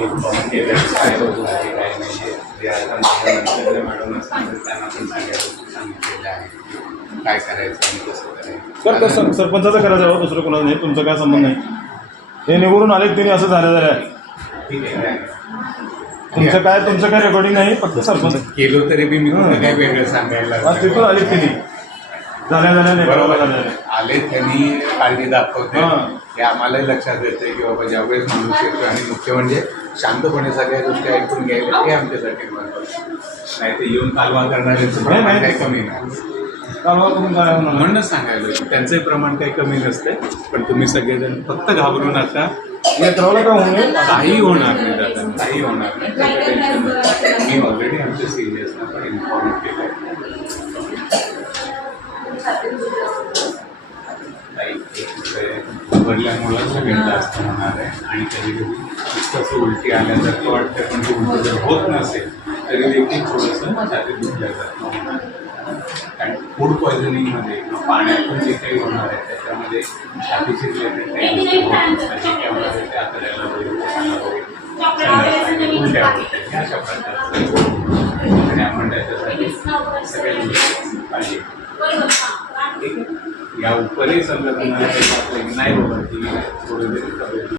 Inform केलं काय होत आहे काय नाही ते आता माझ्या मॅडम असतील त्यांना पण सगळ्या गोष्टी सांगितलेल्या आहेत काय करायचं आणि कसं करायचं. तर सरपंचाचं करायचं हो, दुसरं कोणाचं नाही, तुमचा काय संबंध नाही. हे निवडून आले तिने असं झालं ठीक आहे काय तुमचं काय रेकॉर्डिंग नाही, फक्त सरपंच केलो तरी बी मी काय वेगळं सांगायला आज तिथून आले तिने झाल्या नाही आले त्यांनी काळजी दाखवते हे आम्हालाही लक्षात येते की बाबा ज्यावेळेस माणूस येतो आणि मुख्य म्हणजे शांतपणे सगळ्या गोष्टी ऐकून घ्यायला हे आमच्यासाठी महत्त्वाचं. नाही तर येऊन कालवा करणाऱ्यांचं प्रमाण काही कमी नाही. म्हणूनच सांगायला त्यांचंही प्रमाण काही कमी नसते. पण तुम्ही सगळेजण फक्त घाबरू नका. काही होणार नाही दादा, काही होणार नाही, त्याचं टेन्शन नसतं. मी ऑलरेडी आमच्या सिनियर्सना पण इन्फॉर्म केलं आहे. भरल्या मुलाचं वेळ जास्त होणार आहे आणि कधी कधी तसं उलटी आल्यासारखं वाटतं. पण ते उलट जर होत नसेल तरी देखील थोडंसं छातीत दुखल्यासारखं होणार. कारण फूड पॉयझनिंगमध्ये किंवा पाण्यातून जे काही होणार आहे त्याच्यामध्ये छातीची रिलेटेड काही गोष्टी होत नसतात. जे काही होणार आहे ते आपल्याला उलट्या होतात अशा प्रकारचं. आणि आपण त्याच्यासाठी सगळ्या गोष्टी काळजी घेऊ. ठीक आहे. या उपरही समजा तुम्हाला नाही बाबा की थोडं